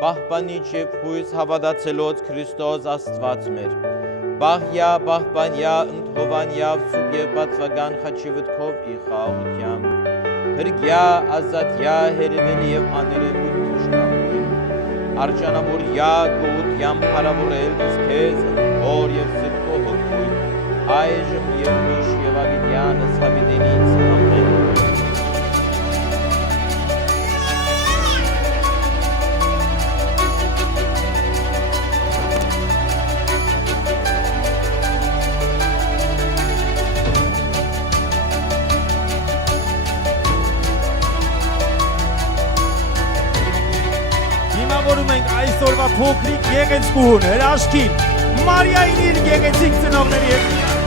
Պահպանիչ և հույս հավատացելոց Քրիստոս Աստված մեր, բահյա, պահպանյա, ընդհովանյավ, սուպ և բացվական խաչիվտքով ի խաղությամբ, հրգյա, ազատյա, հերևելի և աներևույթ թշնամույն, արջանավորյա, գողությամ հարավորել քեզ ընդհոր և սրտքո հոգույն, այժմ և միշ և ավիտյանս հավիտենից, ամեն։ Դիմավորում ենք այսօրվա փոքրիկ գեղեցկուհուն հրաշքին Մարիային իր գեղեցիկ ծնողների հետ։